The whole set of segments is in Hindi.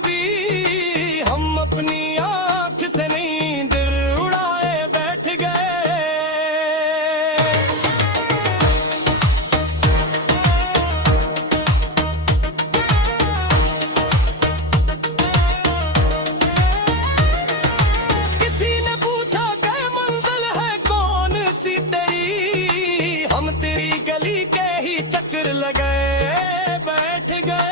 कभी हम अपनी आँख से नींद उड़ाए बैठ गए। किसी ने पूछा कि मंजिल है कौन सी तेरी, हम तेरी गली के ही चक्कर लगाए बैठ गए।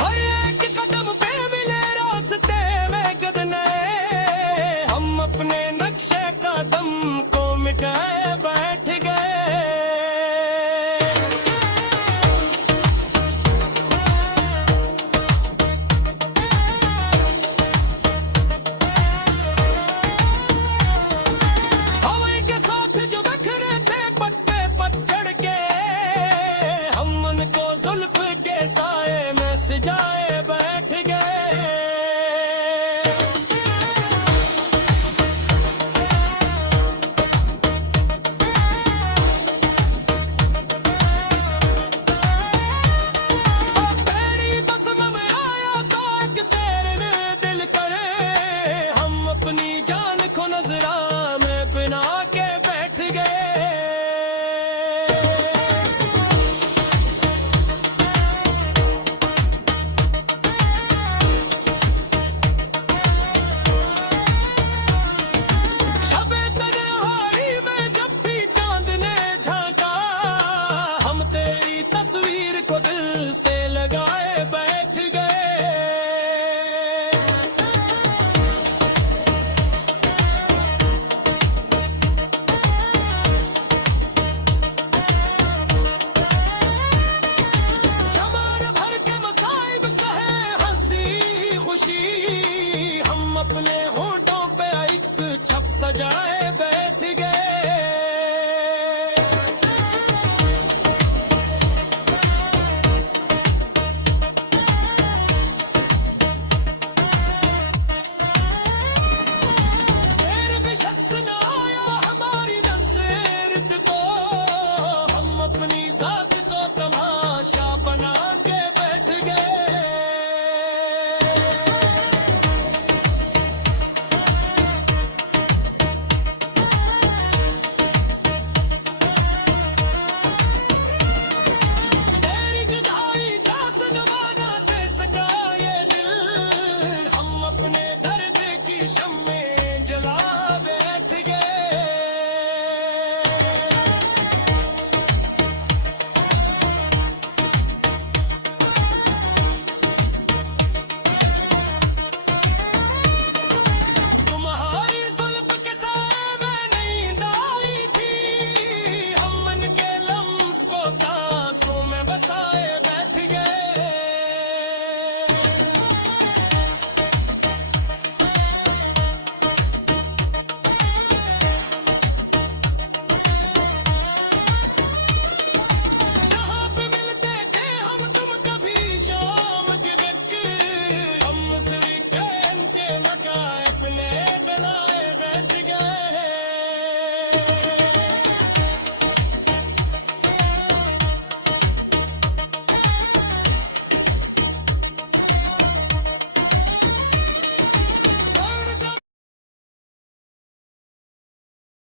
हर एक कदम पे मिले रास्ते में कदने, हम अपने नक्शे कदम को मिटाए बैठ गए। हवा के साथ जो बिखरे थे पत्ते पतझड़ के, हम उनको जुल्फ के साए में सजाए बैठ गए। तेरी बसम में आया तो एक शेर ने दिल करे, हम अपनी जान को नजरा में बिना के बैठ गए। शबे तन्हाई में जब भी चांद ने झांका, हम तेरी तस्वीर को दिल से लगाए बैठ गए। ज़माने भर के मसाइब सहे हंसी खुशी, हम अपने होठों पे एक छप सजाए बैठ